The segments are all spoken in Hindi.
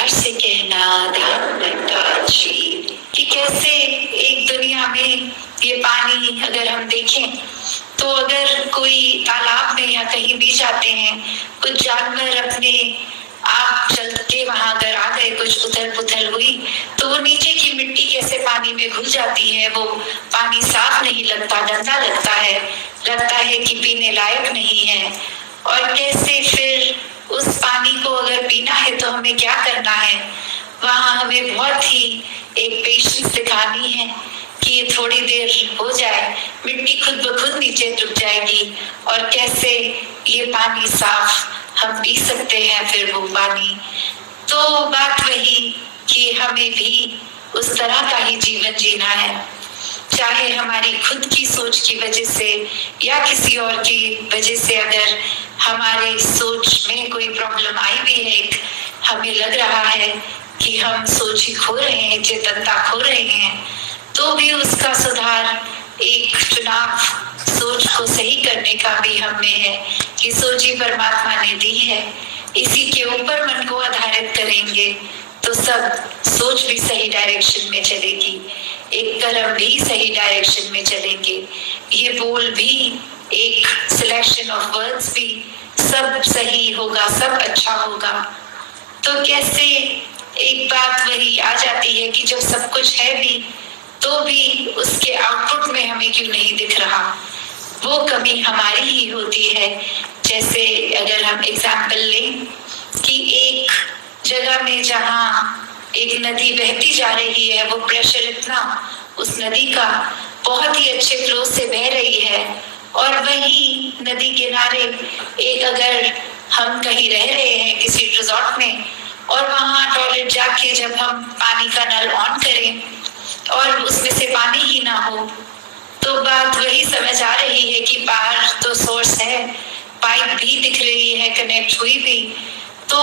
प्यार से कहना ध्यान कि कैसे एक दुनिया में ये पानी अगर हम देखें तो अगर कोई तालाब में या कहीं भी जाते हैं, कुछ जानवर अपने आप चल के वहां अगर आ गए, कुछ उथल पुथल हुई तो वो नीचे की मिट्टी कैसे पानी में घुल जाती है। वो पानी साफ नहीं लगता, गंदा लगता है कि पीने लायक नहीं है। और कैसे फिर उस पानी को अगर पीना है तो हमें क्या करना है, वहां हमें बहुत ही एक पेशेंस दिखानी है कि ये थोड़ी देर हो जाए, मिट्टी खुद ब खुद नीचे डूब जाएगी और कैसे ये पानी साफ हम पी सकते हैं फिर वो पानी। तो बात वही कि हमें भी उस तरह का ही जीवन जीना है, चाहे हमारी खुद की सोच की वजह से या किसी और की वजह से अगर हमारे सोच में कोई प्रॉब्लम आई भी है, हमें लग रहा है कि हम सोच ही खो रहे हैं, चेतनता खो रहे हैं, तो भी उसका सुधार एक चुनाव सोच को सही करने का भी हम में है कि सोच ही परमात्मा ने दी है। इसी के ऊपर मन को आधारित करेंगे तो सब सोच भी सही डायरेक्शन में चलेगी, एक कर्म भी सही डायरेक्शन में चलेंगे, ये बोल भी, एक सिलेक्शन ऑफ वर्ड्स भी सब सही होगा, सब अच्छा होगा। तो कैसे एक बात वही आ जाती है कि जब सब कुछ है भी तो भी उसके आउटपुट में हमें क्यों नहीं दिख रहा, वो कमी हमारी ही होती है। जैसे अगर हम एग्जाम्पल लें कि एक जगह में जहाँ एक नदी बहती जा रही है, वो प्रेशर इतना उस नदी का बहुत ही अच्छे फ्लो से बह रही है, और वही नदी किनारे एक अगर हम कहीं रह रहे हैं किसी रिजॉर्ट में और वहाँ टॉयलेट जाके जब हम पानी का नल ऑन करें और उसमें से पानी ही ना हो, तो बात वही समझ आ रही है कि बाहर तो सोर्स है, पाइप भी दिख रही है कनेक्ट हुई भी, तो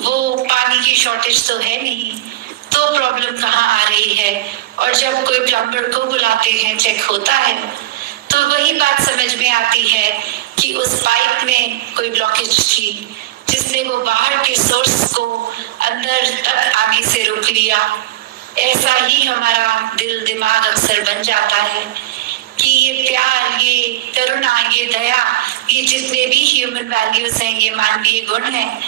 वो पानी की शॉर्टेज तो है नहीं, तो प्रॉब्लम कहाँ आ रही है। और जब कोई प्लम्बर को बुलाते हैं, चेक होता है, तो वही बात समझ में आती है कि उस पाइप में कोई ब्लॉकेज थी जिसने वो बाहर के सोर्स को अंदर तक आने से रोक लिया। ऐसा ही हमारा दिल दिमाग अक्सर बन जाता है कि ये प्यार, ये करुणा, ये दया, ये जितने भी ह्यूमन वैल्यूज हैं, ये मानवीय गुण हैं,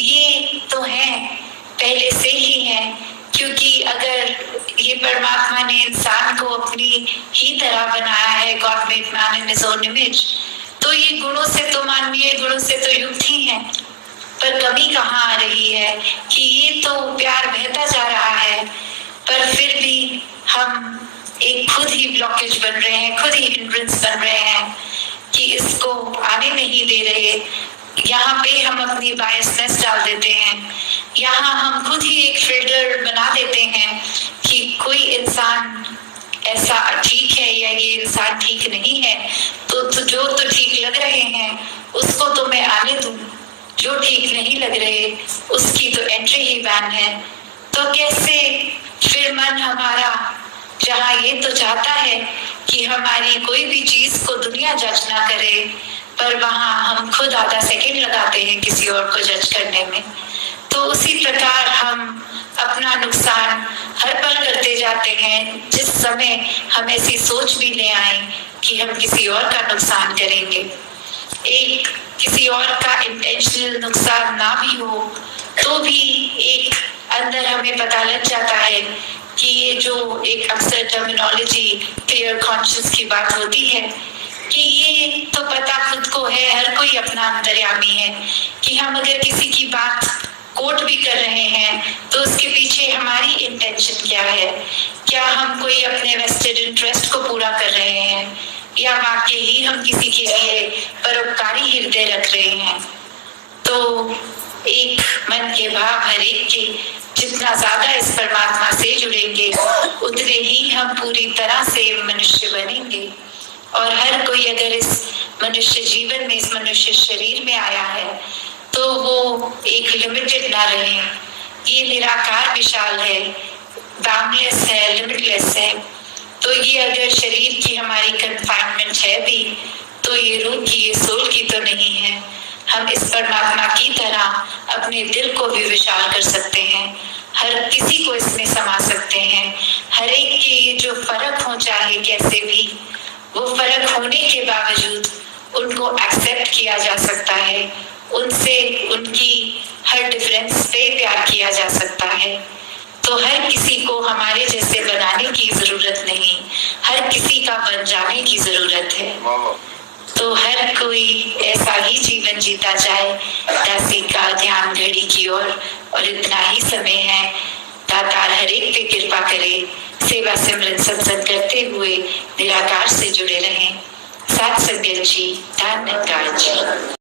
ये तो हैं, पहले से ही हैं, क्योंकि अगर ये परमात्मा ने इंसान को अपनी ही तरह बनाया है, God made man in his own image, तो ये गुणों से तो, मानवीय गुणों से तो युक्त ही हैं। पर कमी कहाँ आ रही है कि ये तो प्यार बहता जा रहा है, पर फिर भी हम एक खुद ही ब्लॉकेज बन रहे हैं, खुद ही हिंड्रेंस बन रहे हैं कि इसको आने नहीं दे रहे। यहाँ पे हम अपनी बायसनेस डाल देते हैं, यहाँ हम खुद ही एक फिल्टर बना देते हैं कि कोई इंसान ऐसा ठीक है या ये इंसान ठीक नहीं है, तो जो तो ठीक लग रहे हैं उसको तो मैं आने दूं, जो ठीक नहीं लग रहे उसकी तो एंट्री ही बैन है। तो कैसे फिर मन हमारा जहाँ ये तो चाहता है कि हमारी कोई भी चीज को दुनिया जज ना करे, पर वहाँ हम खुद आधा सेकंड लगाते हैं किसी और को जज करने में। तो उसी प्रकार हम अपना नुकसान हर पल करते जाते हैं जिस समय हम ऐसी सोच भी ले आए कि हम किसी और का नुकसान करेंगे। एक किसी और का इंटेंशनल नुकसान ना भी हो तो भी एक अंदर हमें पता लग जाता है कि ये जो एक अक्सर टर्मिनोलॉजी क्लियर कॉन्शियस की बात होती है कि ये तो पता खुद को है, हर कोई अपना अंतर्यामी है, कि हम अगर किसी की बात कोट भी कर रहे हैं तो उसके पीछे हमारी इंटेंशन क्या है, क्या हम कोई अपने वेस्टेड इंटरेस्ट को पूरा कर रहे हैं या वाकई ही हम किसी के लिए परोपकारी हृदय रख रहे हैं। तो एक मन के भाव हर एक के जितना ज्यादा इस परमात्मा से जुड़ेंगे उतने ही हम पूरी तरह से मनुष्य बनेंगे। और हर कोई अगर इस मनुष्य जीवन में, इस मनुष्य शरीर में आया है तो वो एक लिमिटेड ना रहे, ये निराकार विशाल है, बाउंडलेस है, लिमिटलेस है। तो ये अगर शरीर की हमारी कन्फाइनमेंट है भी तो ये रूह की, ये सोल की तो नहीं है। हम इस परमात्मा की तरह अपने दिल को भी विशाल कर सकते हैं, हर किसी को इसमें समा सकते हैं। हर एक के ये जो फर्क हो चाहे कैसे भी, वो फर्क होने के बावजूद उनको एक्सेप्ट किया जा सकता है, उनसे उनकी हर डिफरेंस पे प्यार किया जा सकता है। तो हर किसी को हमारे जैसे बनाने की जरूरत नहीं, हर किसी का बन जाने की जरूरत है। तो हर कोई ऐसा ही जीवन जीता जाए, दासी का ध्यान घड़ी की ओर, और इतना ही समय है। दातार हर एक पे कृपा करे, सेवा सिमरन सत्संग करते हुए निराकार से जुड़े रहें। साथ संगत जी, धन्यवाद जी।